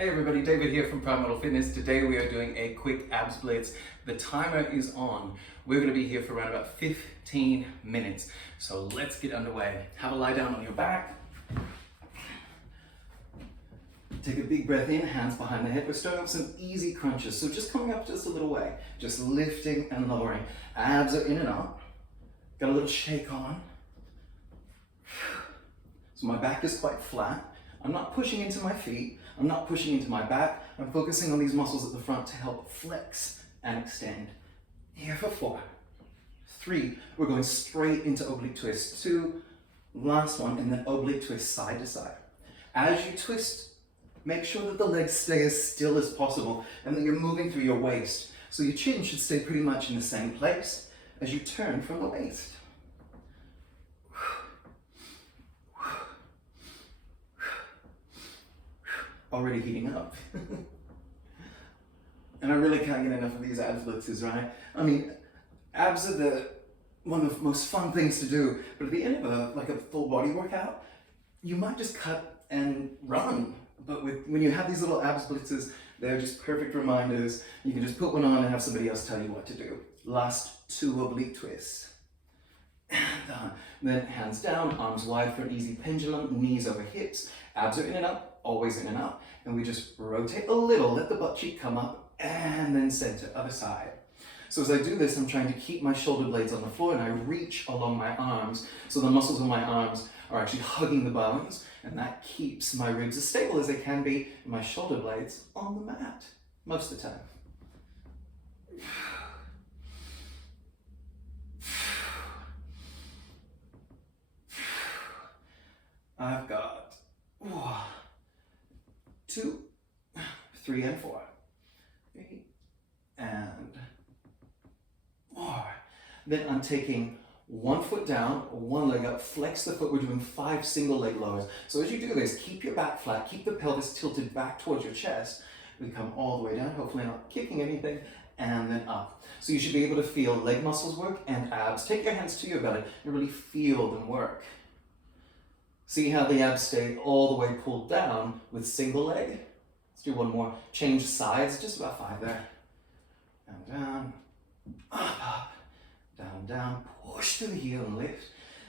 Hey everybody, David here from PrimeMortal Fitness. Today we are doing a quick abs blitz. The timer is on. We're going to be here for around about 15 minutes. So let's get underway. Have a lie down on your back. Take a big breath in, hands behind the head. We're starting off some easy crunches. So just coming up just a little way, just lifting and lowering. Abs are in and up. Got a little shake on. So my back is quite flat. I'm not pushing into my feet. I'm not pushing into my back. I'm focusing on these muscles at the front to help flex and extend. Here for 4, 3, we're going straight into oblique twist. 2, last one, and then oblique twist side to side. As you twist, make sure that the legs stay as still as possible and that you're moving through your waist. So your chin should stay pretty much in the same place as you turn from the waist. Already heating up. And I really can't get enough of these abs blitzes, right? I mean, abs are one of the most fun things to do, but at the end of a full body workout, you might just cut and run. But when you have these little abs blitzes, they're just perfect reminders. You can just put one on and have somebody else tell you what to do. Last 2 oblique twists. And done. Then hands down, arms wide for an easy pendulum, knees over hips, abs are in and up, always in and up, and we just rotate a little, let the butt cheek come up, and then center, other side. So as I do this, I'm trying to keep my shoulder blades on the floor, and I reach along my arms, so the muscles of my arms are actually hugging the bones, and that keeps my ribs as stable as they can be, and my shoulder blades on the mat, most of the time. I've got 2, 3, and 4. 3 and 4. Then I'm taking 1 foot down, 1 leg up, flex the foot. We're doing 5 single leg lowers. So as you do this, keep your back flat, keep the pelvis tilted back towards your chest. We come all the way down, hopefully not kicking anything, and then up. So you should be able to feel leg muscles work and abs. Take your hands to your belly and really feel them work. See how the abs stay all the way pulled down with single leg? Let's do 1 more. Change sides, just about 5 there. Down, up, down, down. Push to the heel and lift.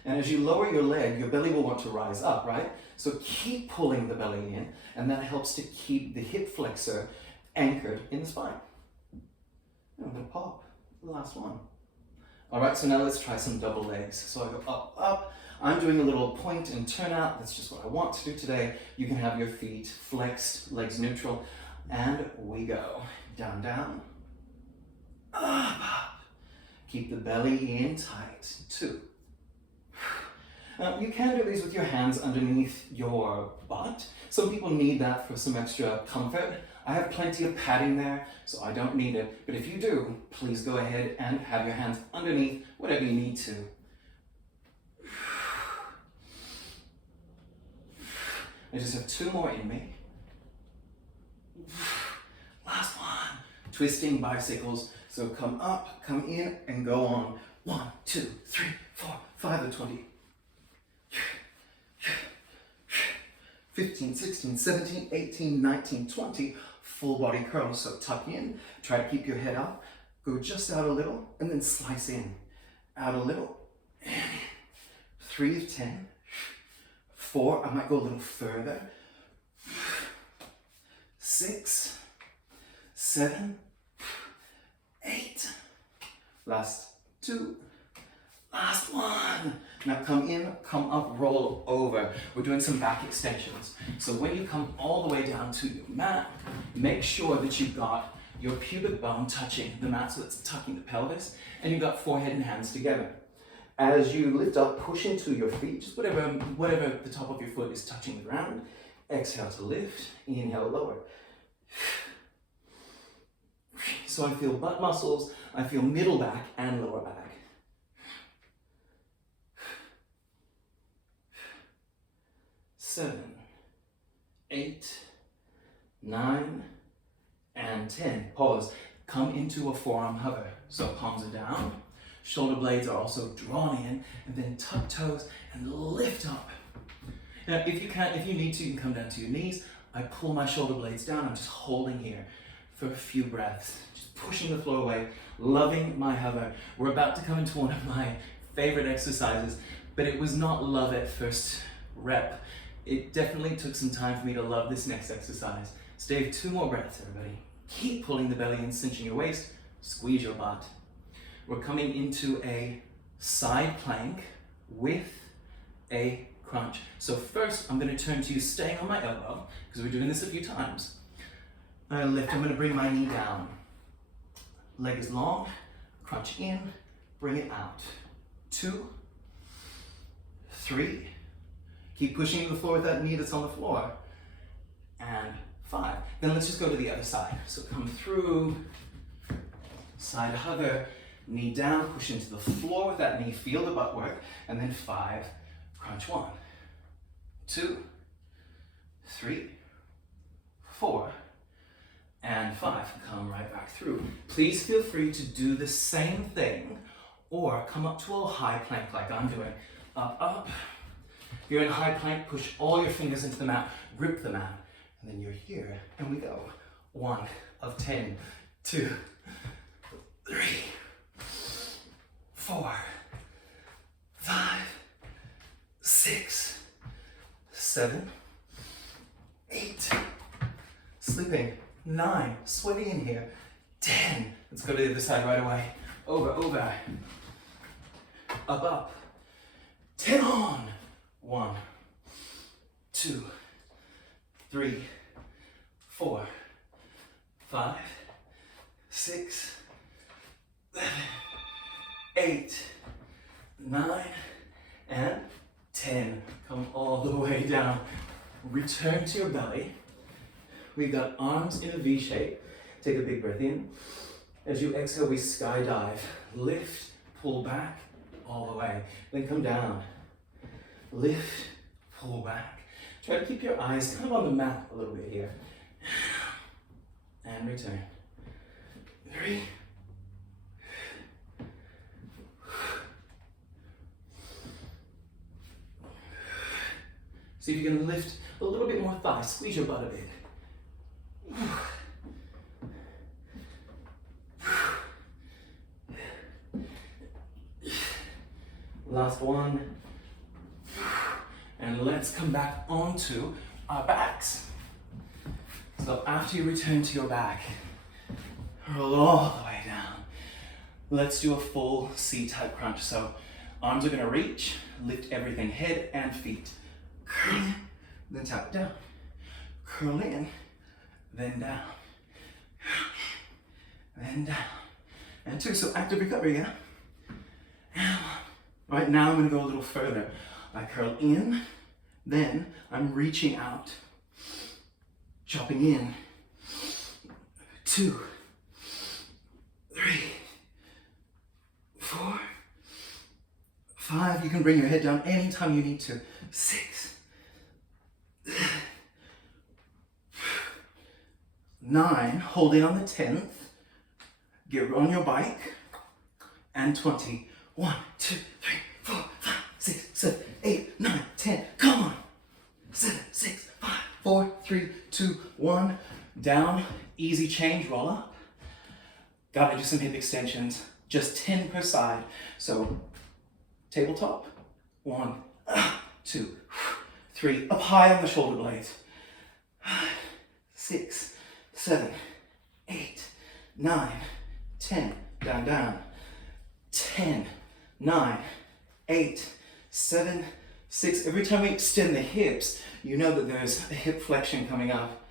And as you lower your leg, your belly will want to rise up, right? So keep pulling the belly in, and that helps to keep the hip flexor anchored in the spine. And I'm gonna pop, the last one. All right, so now let's try some double legs. So I go up, up. I'm doing a little point and turn out. That's just what I want to do today. You can have your feet flexed, legs neutral, and we go. Down, down, up, up. Keep the belly in tight. 2. You can do these with your hands underneath your butt. Some people need that for some extra comfort. I have plenty of padding there, so I don't need it. But if you do, please go ahead and have your hands underneath, whatever you need to. I just have 2 more in me. Last one. Twisting bicycles. So come up, come in, and go on. 1, 2, 3, 4, 5, and 20. 15, 16, 17, 18, 19, 20. Full body curls. So tuck in. Try to keep your head up. Go just out a little, and then slice in. Out a little. 3 of 10. 4, I might go a little further. 6, 7, 8. Last 2. Last 1. Now come in, come up, roll over. We're doing some back extensions. So when you come all the way down to your mat, make sure that you've got your pubic bone touching the mat, so it's tucking the pelvis, and you've got forehead and hands together. As you lift up, push into your feet, just whatever the top of your foot is touching the ground. Exhale to lift, inhale, lower. So I feel butt muscles, I feel middle back and lower back. 7, 8, 9, and 10. Pause. Come into a forearm hover. So palms are down. Shoulder blades are also drawn in, and then tuck toes and lift up. Now, if you need to, you can come down to your knees. I pull my shoulder blades down. I'm just holding here for a few breaths, just pushing the floor away, loving my hover. We're about to come into one of my favorite exercises, but it was not love at first rep. It definitely took some time for me to love this next exercise. Stay 2 more breaths, everybody. Keep pulling the belly in, cinching your waist, squeeze your butt. We're coming into a side plank with a crunch. So first, I'm going to turn to you staying on my elbow, because we're doing this a few times. I'm going to lift, I'm going to bring my knee down. Leg is long, crunch in, bring it out. 2, 3, keep pushing the floor with that knee that's on the floor. And 5. Then let's just go to the other side. So come through, side hover, knee down, push into the floor with that knee, feel the butt work, and then 5, crunch 1, 2, 3, 4, and 5. Come right back through. Please feel free to do the same thing or come up to a high plank like I'm doing. Up, up. If you're in a high plank, push all your fingers into the mat, grip the mat, and then you're here, and we go. 1 of 10, 2, 3, 4, 5, 6, 7, 8, sleeping, 9, sweating in here, 10, let's go to the other side right away, over, over, up, 10 on, 1, 2, 3, 4, 5, 6, 7, 8, 9, and 10. Come all the way down. Return to your belly. We've got arms in a V shape. Take a big breath in. As you exhale, we skydive. Lift, pull back, all the way. Then come down. Lift, pull back. Try to keep your eyes kind of on the mat a little bit here. And return. 3. See if you can lift a little bit more thigh. Squeeze your butt a bit. Last one. And let's come back onto our backs. So after you return to your back, roll all the way down. Let's do a full C-type crunch. So arms are gonna reach, lift everything, head and feet. Curl in, then tap it down. Curl in, then down. Then down. And 2, so active recovery, yeah? And 1. Right now I'm gonna go a little further. I curl in, then I'm reaching out. Chopping in. 2, 3, 4, 5. You can bring your head down anytime you need to. 6, 9, holding on the 10th, get on your bike, and 20. 1, 2, 3, 4, 5, 6, 7, 8, 9, 10, come on. 7, 6, 5, 4, 3, 2, 1, down, easy change, roll up. Gotta do some hip extensions, just 10 per side. So, tabletop, 1, 2, 3, up high on the shoulder blades. 6, 7, 8, 9, 10, down, down. 10, 9, 8, 7, 6. Every time we extend the hips, you know that there's a hip flexion coming up.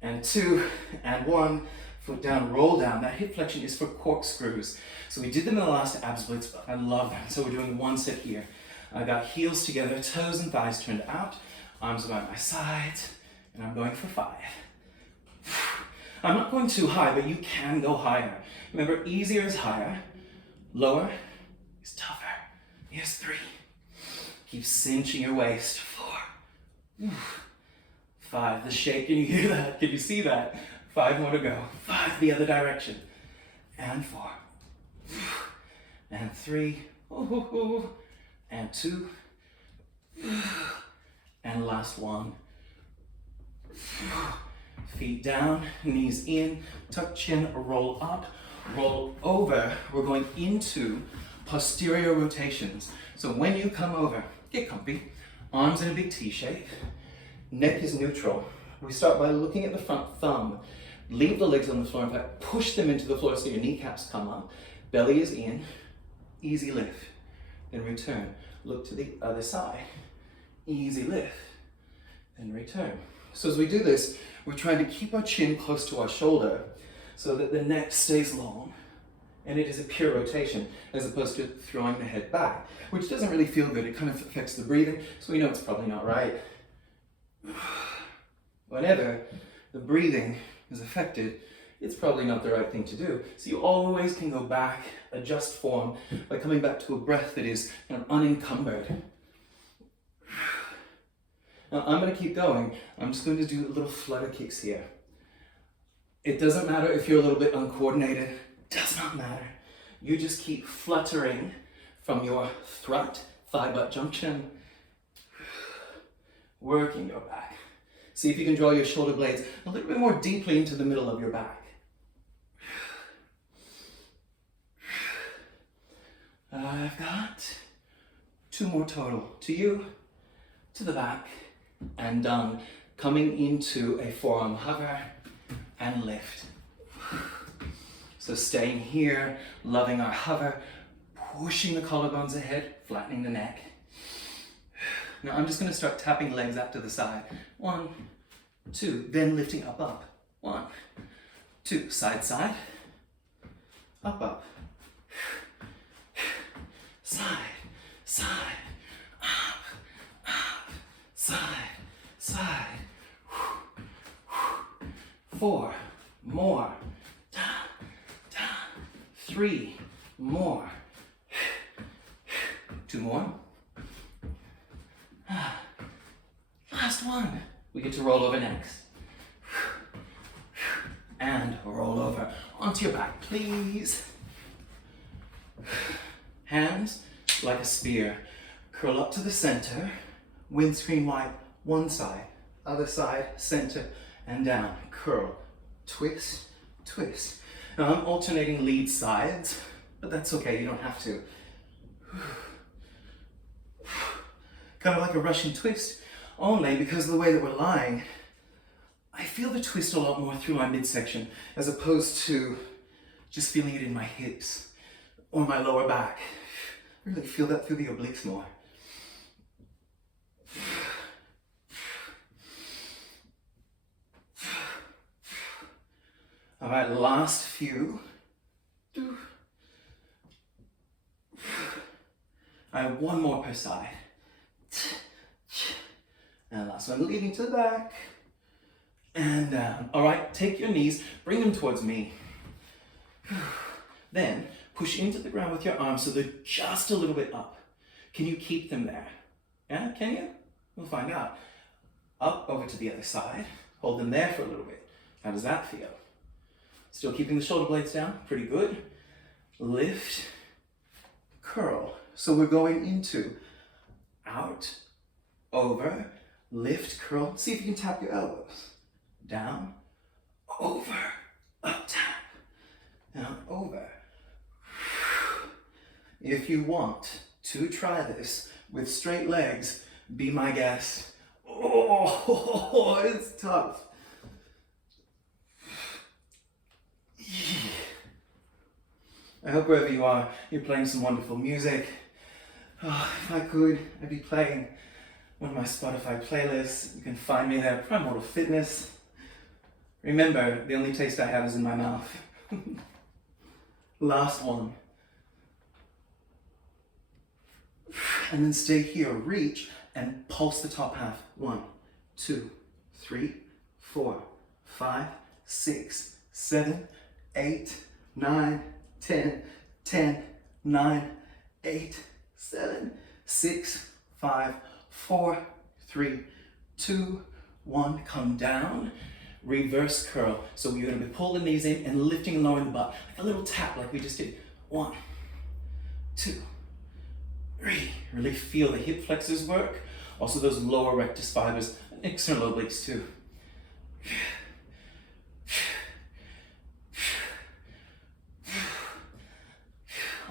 And 2, and 1, foot down, roll down. That hip flexion is for corkscrews. So we did them in the last abs blitz, but I love them. So we're doing 1 set here. I got heels together, toes and thighs turned out, arms by my sides, and I'm going for 5. I'm not going too high, but you can go higher. Remember, easier is higher, lower is tougher. Here's 3. Keep cinching your waist. 4. 5. The shake, can you hear that? Can you see that? 5 more to go. 5 the other direction. And 4. And 3. And 2. And last one. Feet down, knees in, tuck chin, roll up, roll over. We're going into posterior rotations. So when you come over, get comfy, arms in a big T shape, neck is neutral. We start by looking at the front thumb. Leave the legs on the floor. In fact, push them into the floor so your kneecaps come up. Belly is in, easy lift. Then return. Look to the other side. Easy lift. Then return. So as we do this, we're trying to keep our chin close to our shoulder so that the neck stays long and it is a pure rotation as opposed to throwing the head back, which doesn't really feel good. It kind of affects the breathing, so we know it's probably not right. Whenever the breathing is affected, it's probably not the right thing to do. So you always can go back, adjust form by coming back to a breath that is kind of unencumbered. Now I'm going to keep going. I'm just going to do little flutter kicks here. It doesn't matter if you're a little bit uncoordinated. Does not matter. You just keep fluttering from your throat, thigh-butt junction, working your back. See if you can draw your shoulder blades a little bit more deeply into the middle of your back. I've got 2 more total. To you, to the back, and done. Coming into a forearm hover and lift. So staying here, loving our hover, pushing the collarbones ahead, flattening the neck. Now I'm just going to start tapping legs out to the side. 1, 2, then lifting up, up. 1, 2, side, side, up, up. Side, side, up, up, side, side. 4 more. Down, down. 3 more. 2 more. Last one. We get to roll over next. And roll over onto your back, please. Hands like a spear. Curl up to the center. Windscreen wipe, one side, other side, center, and down. Curl, twist, twist. Now I'm alternating lead sides, but that's okay, you don't have to. Kind of like a Russian twist, only because of the way that we're lying, I feel the twist a lot more through my midsection as opposed to just feeling it in my hips or my lower back. I really feel that through the obliques more. All right, last few. I have 1 more per side. And last one, leading to the back. And down. All right, take your knees, bring them towards me. Then push into the ground with your arms so they're just a little bit up. Can you keep them there? Yeah, can you? We'll find out. Up over to the other side. Hold them there for a little bit. How does that feel? Still keeping the shoulder blades down, pretty good. Lift, curl. So we're going into out, over, lift, curl. See if you can tap your elbows. Down, over, up, tap. Down, over. If you want to try this with straight legs, be my guest. Oh, it's tough. I hope wherever you are, you're playing some wonderful music. Oh, if I could, I'd be playing one of my Spotify playlists. You can find me there, PrimeMortal Fitness. Remember, the only taste I have is in my mouth. Last one. And then stay here, reach, and pulse the top half. 1, 2, 3, 4, 5, 6, 7, 8, 9, 10, 10, 9, 8, 7, 6, 5, 4, 3, 2, 1. Come down, reverse curl. So we're going to pull the knees in and lifting and lowering the butt. Like a little tap like we just did. 1, 2, 3. Really feel the hip flexors work. Also those lower rectus fibers and external obliques too.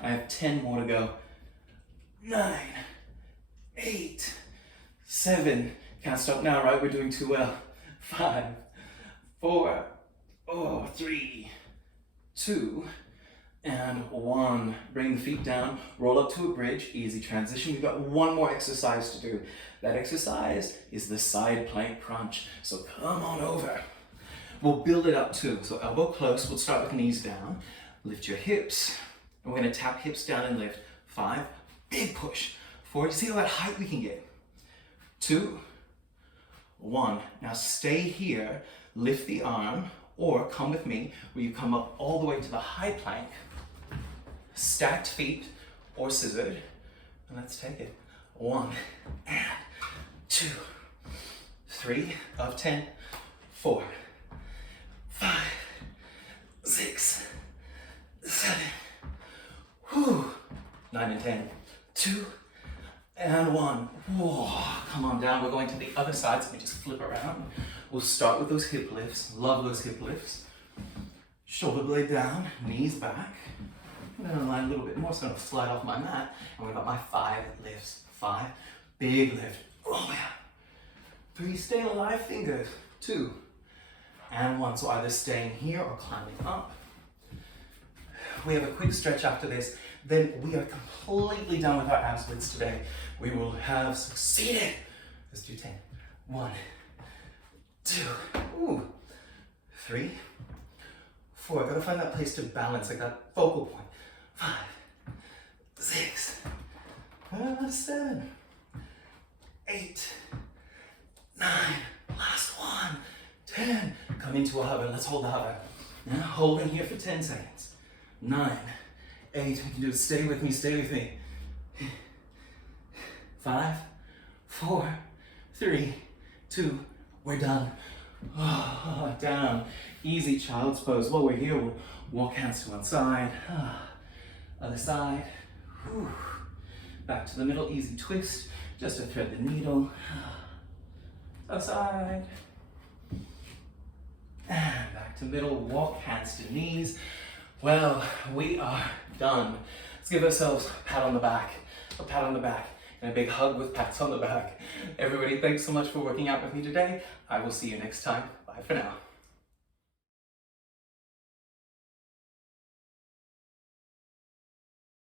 I have 10 more to go. 9, 8, 7. Can't stop now, right? We're doing too well. 5, 4, 3, 2, and 1. Bring the feet down, roll up to a bridge, easy transition. We've got one more exercise to do. That exercise is the side plank crunch. So come on over. We'll build it up too. So elbow close, we'll start with knees down. Lift your hips, and we're gonna tap hips down and lift. 5, big push. 4, you see how that height we can get? 2, 1. Now stay here, lift the arm, or come with me, where you come up all the way to the high plank, stacked feet, or scissored, and let's take it. 1, and 2, 3, of 10, 4, 5, 6, 7, 9 and 10, 2, and 1. Whoa, come on down. We're going to the other side, so we just flip around. We'll start with those hip lifts. Love those hip lifts. Shoulder blade down, knees back. I'm gonna align a little bit more, so I'm gonna slide off my mat. And we've got my 5 lifts. 5, big lift. Oh yeah. 3, stay alive fingers. 2, and 1. So either staying here or climbing up. We have a quick stretch after this. Then we are completely done with our ab splits today. We will have succeeded. Let's do 10. 1, 2, 3, 4. Gotta find that place to balance, like that focal point. 5, 6, 7, 8, 9. Last one. 10. Come into a hover. Let's hold the hover. Now hold in here for 10 seconds. 9, 8. We can do it. Stay with me. Stay with me. 5, 4, 3, 2. We're done. Oh, down. Easy child's pose. While we're here, we'll walk hands to one side. Other side. Whew. Back to the middle. Easy twist. Just to thread the needle. Other side. And back to middle. Walk hands to knees. Well, we are done. Let's give ourselves a pat on the back. A pat on the back. And a big hug with pats on the back. Everybody, thanks so much for working out with me today. I will see you next time. Bye for now.